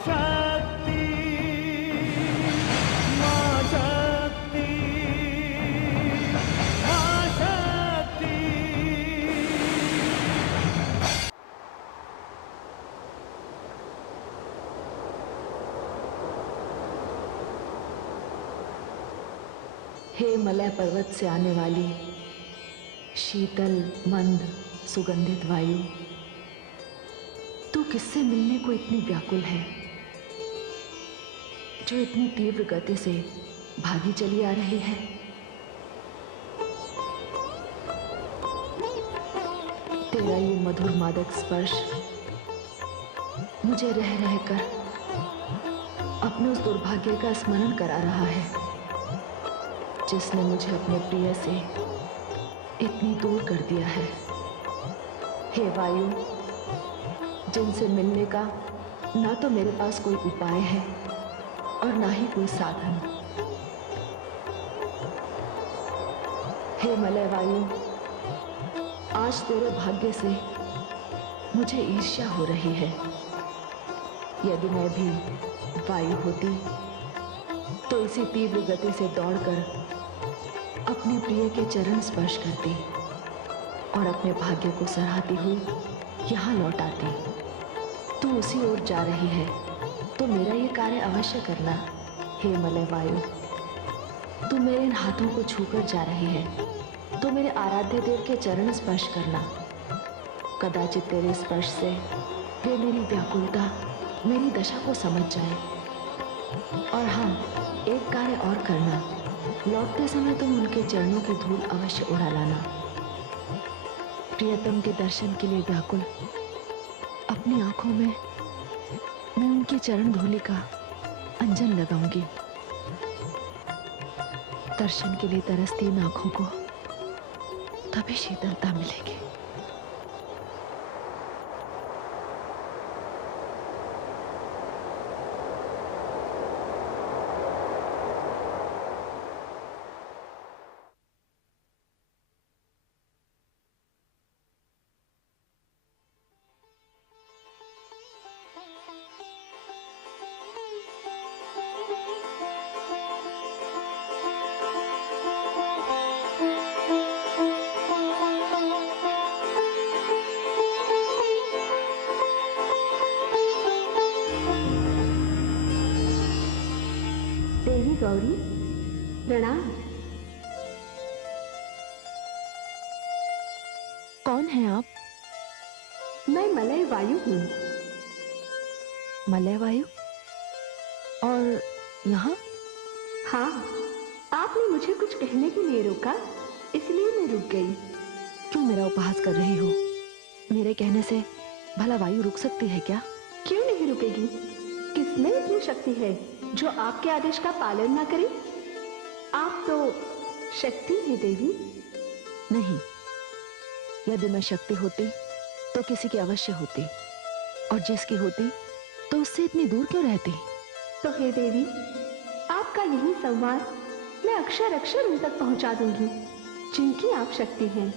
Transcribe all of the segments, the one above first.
शक्ति, मां शक्ति, मां शक्ति। हे मलय पर्वत से आने वाली शीतल मंद सुगंधित वायु, तू किससे मिलने को इतनी व्याकुल है, जो इतनी तीव्र गति से भागी चली आ रही है। तेरा ये मधुर मादक स्पर्श मुझे रह रहकर अपने उस दुर्भाग्य का स्मरण करा रहा है, जिसने मुझे अपने प्रिय से इतनी दूर कर दिया है। हे वायु, जिनसे मिलने का ना तो मेरे पास कोई उपाय है और ना ही कोई साधन। हे मलय वायु, आज तेरे भाग्य से मुझे ईर्ष्या हो रही है। यदि मैं भी वायु होती तो इसी तीव्र गति से दौड़कर अपने प्रिय के चरण स्पर्श करती और अपने भाग्य को सराहती हुई यहाँ लौट आती। तू उसी ओर जा रही है तो मेरा ये कार्य अवश्य करना। हे मलय वायु, तू मेरे इन हाथों को छूकर जा रही है तो मेरे आराध्य देव के चरण स्पर्श करना। कदाचित तेरे स्पर्श से वे मेरी व्याकुलता, मेरी दशा को समझ जाए। और हाँ, एक कार्य और करना, लौटते समय तुम उनके चरणों की धूल अवश्य उड़ा लाना। प्रियतम के दर्शन के लिए व्याकुल अपनी आंखों में मैं उनकी चरण धूलि का अंजन लगाऊंगी। दर्शन के लिए तरसती इन आंखों को तभी शीतलता मिलेगी। देवी गौरी, प्रणाम। कौन है आप? मैं मलय वायु हूँ। मलय वायु? और यहाँ? हाँ, आपने मुझे कुछ कहने के लिए रोका, इसलिए मैं रुक गई। क्यों मेरा उपहास कर रही हो? मेरे कहने से भला वायु रुक सकती है क्या? क्यों नहीं रुकेगी? किसमें इतनी शक्ति है जो आपके आदेश का पालन ना करे? आप तो शक्ति है देवी। नहीं, यदि मैं शक्ति होती तो किसी की अवश्य होती, और जिसकी होती तो उससे इतनी दूर क्यों रहती? तो हे देवी, आपका यही संवाद मैं अक्षर अक्षर उन तक पहुंचा दूंगी जिनकी आप शक्ति हैं।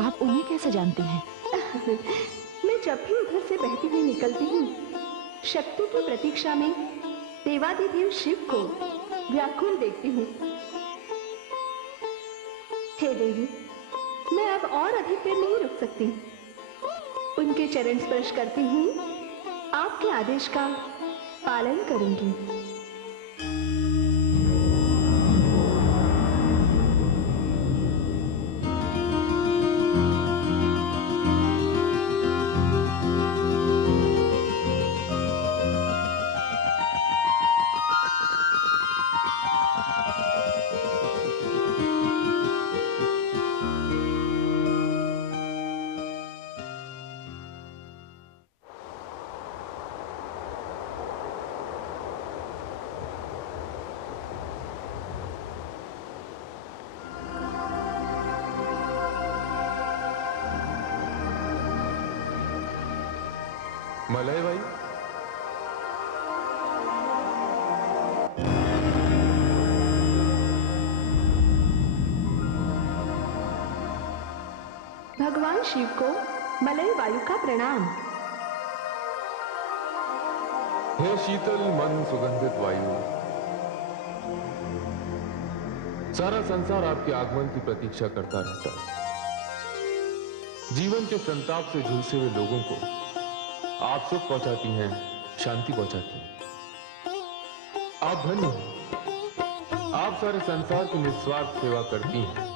आप उन्हें कैसे जानती हैं? मैं जब भी उधर से बहती हुई निकलती हूँ, शक्ति की प्रतीक्षा में देवादिदेव शिव को व्याकुल देखती हूँ। हे देवी, मैं अब और अधिक देर नहीं रुक सकती। उनके चरण स्पर्श करती हुई आपके आदेश का पालन करूंगी। मलय वायु, भगवान शिव को मलय वायु का प्रणाम। हे शीतल मन सुगंधित वायु, सारा संसार आपके आगमन की प्रतीक्षा करता रहता है। जीवन के संताप से झुलसे हुए लोगों को आप सुख पहुंचाती हैं, शांति पहुंचाती हैं। आप धन्य हैं। आप सारे संसार की निस्वार्थ सेवा करती हैं।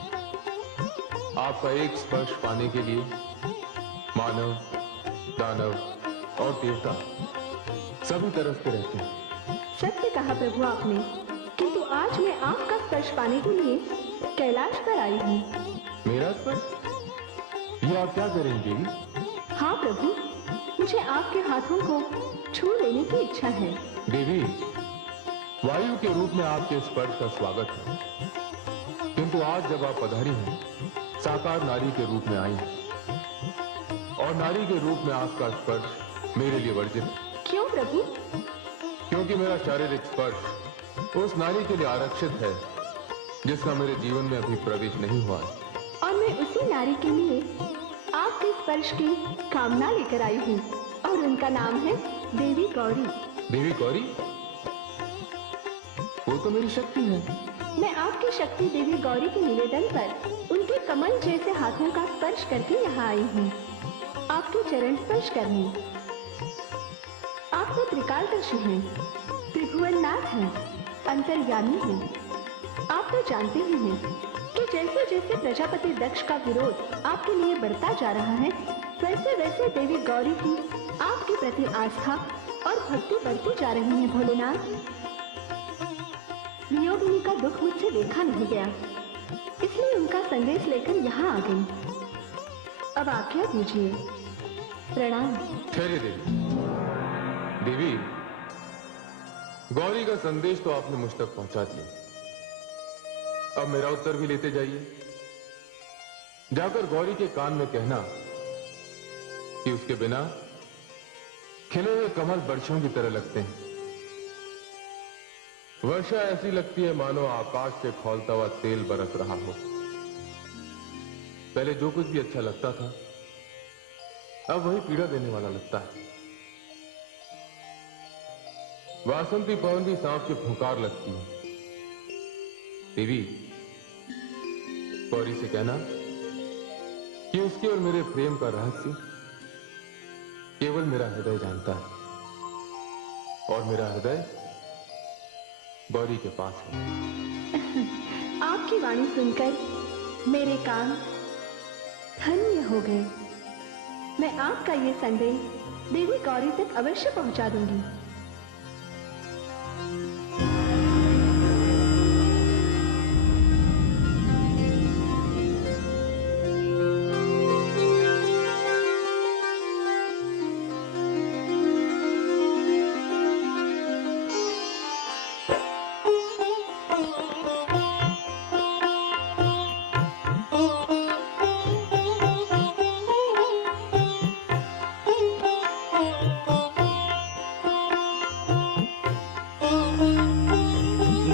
आपका एक स्पर्श पाने के लिए मानव, दानव और देवता सभी तरफते रहते हैं। सत्य कहा प्रभु आपने, किंतु आज मैं आपका स्पर्श पाने के लिए कैलाश पर आई हूँ। मेरा स्पर्श? ये आप क्या करेंगे देवी? हाँ प्रभु, मुझे आपके हाथों को छू लेने की इच्छा है। देवी, वायु के रूप में आपके स्पर्श का स्वागत है, किंतु आज जब आप पधारी हैं, साकार नारी के रूप में आई हैं, और नारी के रूप में आपका स्पर्श मेरे लिए वर्जित है। क्यों प्रभु? क्योंकि मेरा शारीरिक स्पर्श उस नारी के लिए आरक्षित है जिसका मेरे जीवन में अभी प्रवेश नहीं हुआ है। और मैं उसी नारी के लिए आपके स्पर्श की कामना लेकर आई हूँ, और उनका नाम है देवी गौरी। देवी गौरी? वो तो मेरी शक्ति है। मैं आपकी शक्ति देवी गौरी के निवेदन पर उनके कमल जैसे हाथों का स्पर्श करके यहाँ आई हूँ, आपके चरण स्पर्श करने। आप तो त्रिकालदर्शी हैं, त्रिभुवननाथ हैं, अंतर्यामी हैं। आप तो जानते ही हैं कि जैसे जैसे प्रजापति दक्ष का विरोध आपके लिए बढ़ता जा रहा है, वैसे वैसे देवी गौरी की आपके प्रति आस्था और भक्ति बढ़ती जा रही है। भोलेनाथ, वियोगिनी का दुख मुझसे देखा नहीं गया, इसलिए उनका संदेश लेकर यहाँ आ गई। अब आज्ञा दीजिए। प्रणाम। ठहरे देवी। देवी, गौरी का संदेश तो आपने मुझ तक पहुंचा दिया, अब मेरा उत्तर भी लेते जाइए। जाकर गौरी के कान में कहना कि उसके बिना खिले हुए कमल वर्षों की तरह लगते हैं। वर्षा ऐसी लगती है मानो आकाश से खौलता हुआ तेल बरस रहा हो। पहले जो कुछ भी अच्छा लगता था, अब वही पीड़ा देने वाला लगता है। वासंती पवन भी सांप की फुंकार लगती है। देवी, गौरी से कहना कि उसके और मेरे प्रेम का रहस्य केवल मेरा हृदय जानता है, और मेरा हृदय गौरी के पास है। आपकी वाणी सुनकर मेरे कान धन्य हो गए। मैं आपका ये संदेश देवी गौरी तक अवश्य पहुंचा दूंगी।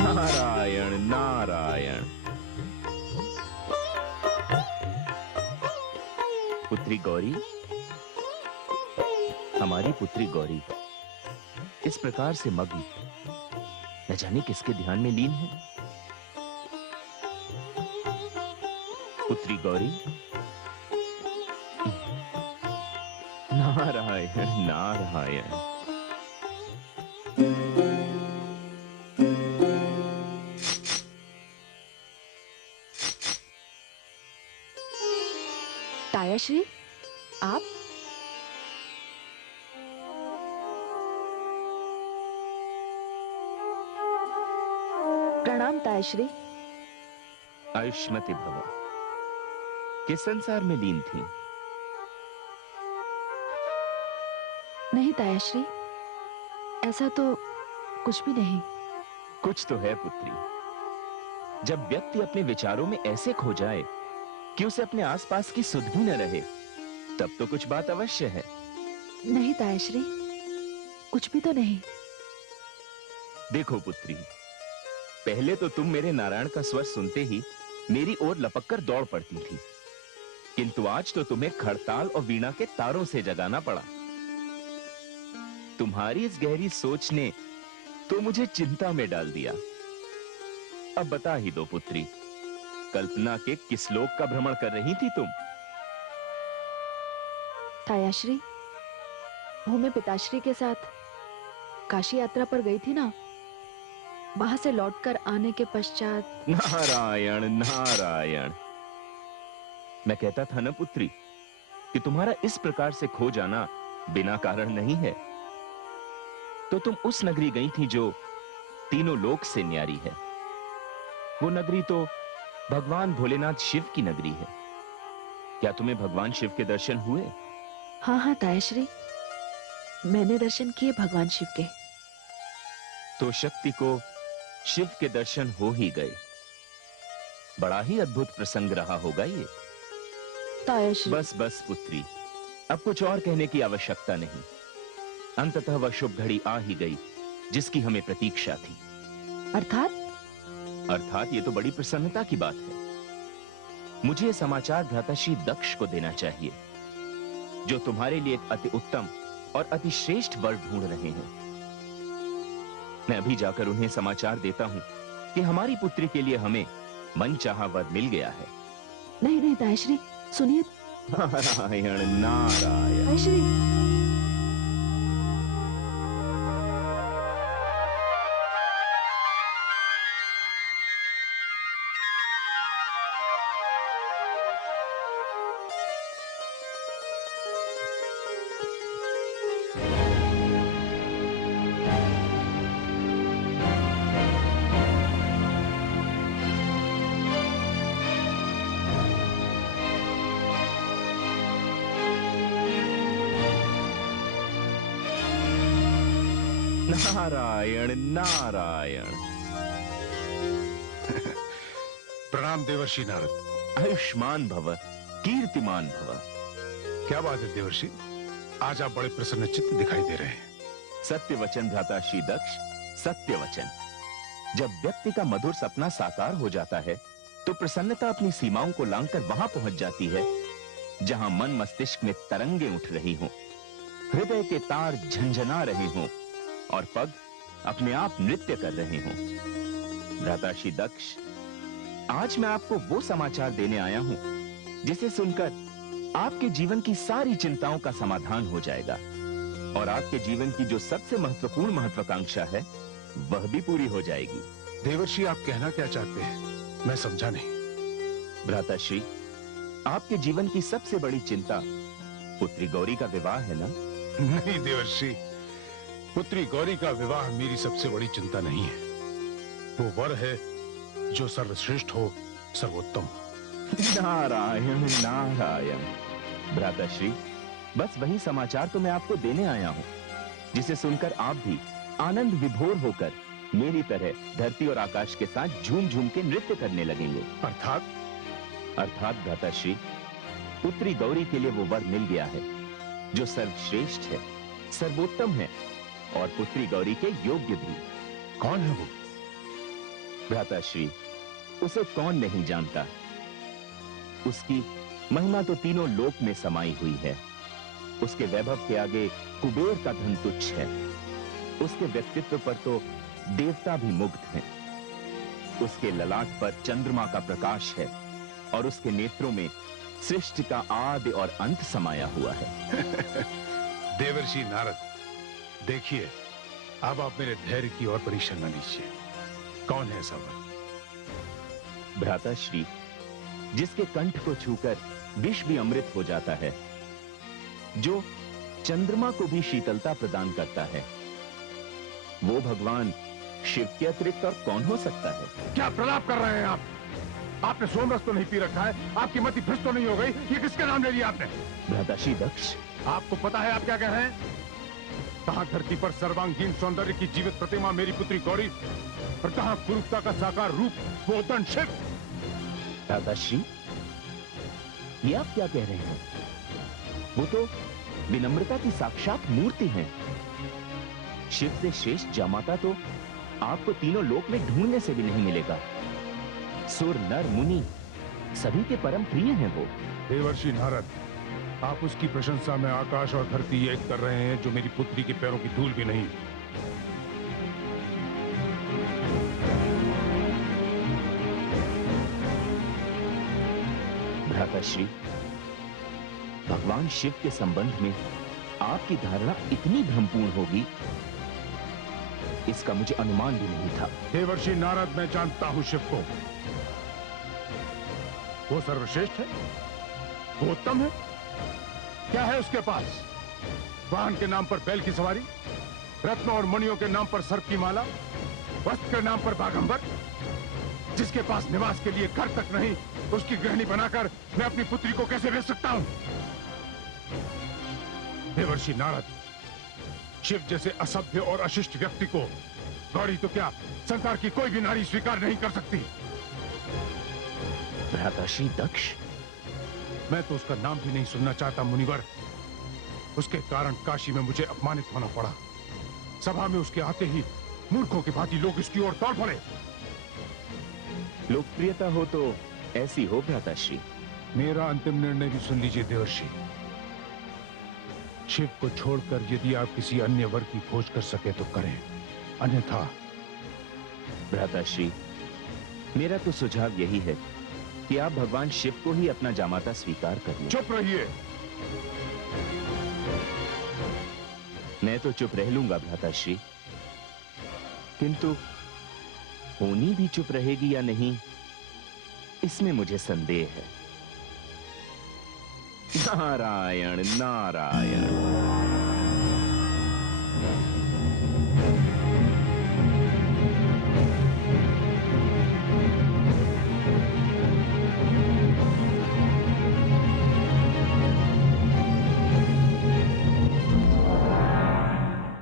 नारायण नारायण। पुत्री गौरी, हमारी पुत्री गौरी इस प्रकार से मग्न न जाने किसके ध्यान में लीन है। पुत्री गौरी, नारायण नारायण। तायाश्री, आप? प्रणाम तायाश्री। आयुष्मती भव। किस संसार में लीन थी? नहीं तायाश्री, ऐसा तो कुछ भी नहीं। कुछ तो है पुत्री। जब व्यक्ति अपने विचारों में ऐसे खो जाए कि उसे अपने आसपास की सुध भी न रहे, तब तो कुछ बात अवश्य है। नहीं तायाश्री, कुछ भी तो नहीं। देखो पुत्री, पहले तो तुम मेरे नारायण का स्वर सुनते ही मेरी ओर लपककर दौड़ पड़ती थी, किंतु आज तो तुम्हें खड़ताल और वीणा के तारों से जगाना पड़ा। तुम्हारी इस गहरी सोच ने तो मुझे चिंता में डाल दिया। अब बता ही दो पुत्री, कल्पना के किस लोक का भ्रमण कर रही थी तुम? तायाश्री, वो मैं पिताश्री के साथ काशी यात्रा पर गई थी ना, वहां से लौटकर आने के पश्चात। नारायण नारायण, मैं कहता था ना पुत्री कि तुम्हारा इस प्रकार से खो जाना बिना कारण नहीं है। तो तुम उस नगरी गई थी जो तीनों लोक से न्यारी है। वो नगरी तो भगवान भोलेनाथ शिव की नगरी है। क्या तुम्हें भगवान शिव के दर्शन हुए? हाँ हाँ तायाश्री, मैंने दर्शन किए भगवान शिव के। तो शक्ति को शिव के दर्शन हो ही गए। बड़ा ही अद्भुत प्रसंग रहा होगा ये। तायाश्री, बस बस पुत्री, अब कुछ और कहने की आवश्यकता नहीं। अंततः वह शुभ घड़ी आ ही गई जिसकी हमें प्रतीक्षा थी। अर्थात ये तो बड़ी प्रसन्नता की बात है। मुझे यह समाचार भ्राताश्री दक्ष को देना चाहिए, जो तुम्हारे लिए एक अति उत्तम और अति श्रेष्ठ वर ढूंढ रहे हैं। मैं अभी जाकर उन्हें समाचार देता हूं कि हमारी पुत्री के लिए हमें मनचाहा वर मिल गया है। नहीं नहीं तायाश्री, सुनिए। नारायण नारायण। तायाश्री, नारायण नारायण। प्रणाम देवर्षि नारद। आयुष्मान भव, कीर्तिमान भव। क्या बात है देवर्षि, आज आप बड़े प्रसन्नचित्त दिखाई दे रहे हैं। सत्य वचन भ्राताश्री दक्ष, सत्य वचन। जब व्यक्ति का मधुर सपना साकार हो जाता है तो प्रसन्नता अपनी सीमाओं को लांघकर वहां पहुंच जाती है जहां मन मस्तिष्क में तरंगे उठ रही हों, हृदय के तार झंझना रहे हों और पग अपने आप नृत्य कर रहे हों। भ्राताश्री दक्ष, आज मैं आपको वो समाचार देने आया हूं जिसे सुनकर आपके जीवन की सारी चिंताओं का समाधान हो जाएगा और आपके जीवन की जो सबसे महत्वपूर्ण महत्वाकांक्षा है वह भी पूरी हो जाएगी। देवर्षि, आप कहना क्या चाहते हैं, मैं समझा नहीं। भ्राताश्री, आपके जीवन की सबसे बड़ी चिंता पुत्री गौरी का विवाह है ना? नहीं देवर्षि, पुत्री गौरी का विवाह मेरी सबसे बड़ी चिंता नहीं है। वो वर है जो सर्वश्रेष्ठ हो, सर्वोत्तम हो। नारायण नारायण। भ्राताश्री, बस वही समाचार तो मैं आपको देने आया हूं जिसे सुनकर आप भी आनंद विभोर होकर मेरी तरह धरती और आकाश के साथ झूम झूम के नृत्य करने लगेंगे। अर्थात भ्राताश्री, पुत्री गौरी के लिए वो वर मिल गया है जो सर्वश्रेष्ठ है, सर्वोत्तम है और पुत्री गौरी के योग्य भी। कौन है वो? भ्राताश्री, उसे कौन नहीं जानता। उसकी महिमा तो तीनों लोक में समाई हुई है। उसके वैभव के आगे कुबेर का धन तुच्छ है। उसके व्यक्तित्व पर तो देवता भी मुग्ध हैं। उसके ललाट पर चंद्रमा का प्रकाश है और उसके नेत्रों में सृष्टि का आदि और अंत समाया हुआ है। देवर्षि नारद, देखिए, अब आप मेरे धैर्य की ओर परीक्षा न लीजिए। कौन है ऐसा वर? भ्राताश्री, जिसके कंठ को छूकर विष भी अमृत हो जाता है, जो चंद्रमा को भी शीतलता प्रदान करता है, वो भगवान शिव के अतिरिक्त और कौन हो सकता है? क्या प्रलाप कर रहे हैं आप? आपने सोमरस तो नहीं पी रखा है? आपकी मति भ्रष्ट तो नहीं हो गई? ये किसके नाम ले लिया आपने? भ्राताश्री दक्ष, आपको पता है आप क्या कह रहे हैं? कहां धरती पर सर्वांगीण सौंदर्य की जीवित प्रतिमा मेरी पुत्री गौरी और कहां कुरूपता का साकार रूप वो उद्दंड शिव? भ्राताश्री, ये आप क्या कह रहे हैं? वो तो विनम्रता की साक्षात मूर्ति हैं। शिव से श्रेष्ठ जामाता तो आपको तीनों लोक में ढूंढने से भी नहीं मिलेगा। सुर नर मुनि सभी के परम प्रिय हैं वो। देवर्षि नारद, आप उसकी प्रशंसा में आकाश और धरती एक कर रहे हैं, जो मेरी पुत्री के पैरों की धूल भी नहीं। भ्राताश्री, भगवान शिव के संबंध में आपकी धारणा इतनी भ्रमपूर्ण होगी, इसका मुझे अनुमान भी नहीं था। देवर्षि नारद, मैं जानता हूं शिव को। वो सर्वश्रेष्ठ है, वो उत्तम है। क्या है उसके पास? वाहन के नाम पर बैल की सवारी, रत्न और मणियों के नाम पर सर्प की माला, वस्त्र के नाम पर बागंबर। जिसके पास निवास के लिए घर तक नहीं, उसकी गृहिणी बनाकर मैं अपनी पुत्री को कैसे भेज सकता हूं? देवर्षि नारद, शिव जैसे असभ्य और अशिष्ट व्यक्ति को गौरी तो क्या, संसार की कोई भी नारी स्वीकार नहीं कर सकती। भ्राताश्री दक्ष, मैं तो उसका नाम भी नहीं सुनना चाहता मुनिवर। उसके कारण काशी में मुझे अपमानित होना पड़ा। सभा में उसके आते ही मूर्खों की भांति लोग इसकी ओर दौड़ पड़े। लोकप्रियता हो तो ऐसी हो भ्राताश्री। मेरा अंतिम निर्णय भी सुन लीजिए देवर्षि। शिव को छोड़कर यदि आप किसी अन्य वर की खोज कर सके तो करें, अन्यथा। भ्राताश्री, मेरा तो सुझाव यही है कि आप भगवान शिव को ही अपना जामाता स्वीकार कर लें। चुप रहिए। मैं तो चुप रह लूंगा भ्राताश्री, किंतु होनी भी चुप रहेगी या नहीं, इसमें मुझे संदेह है। नारायण नारायण।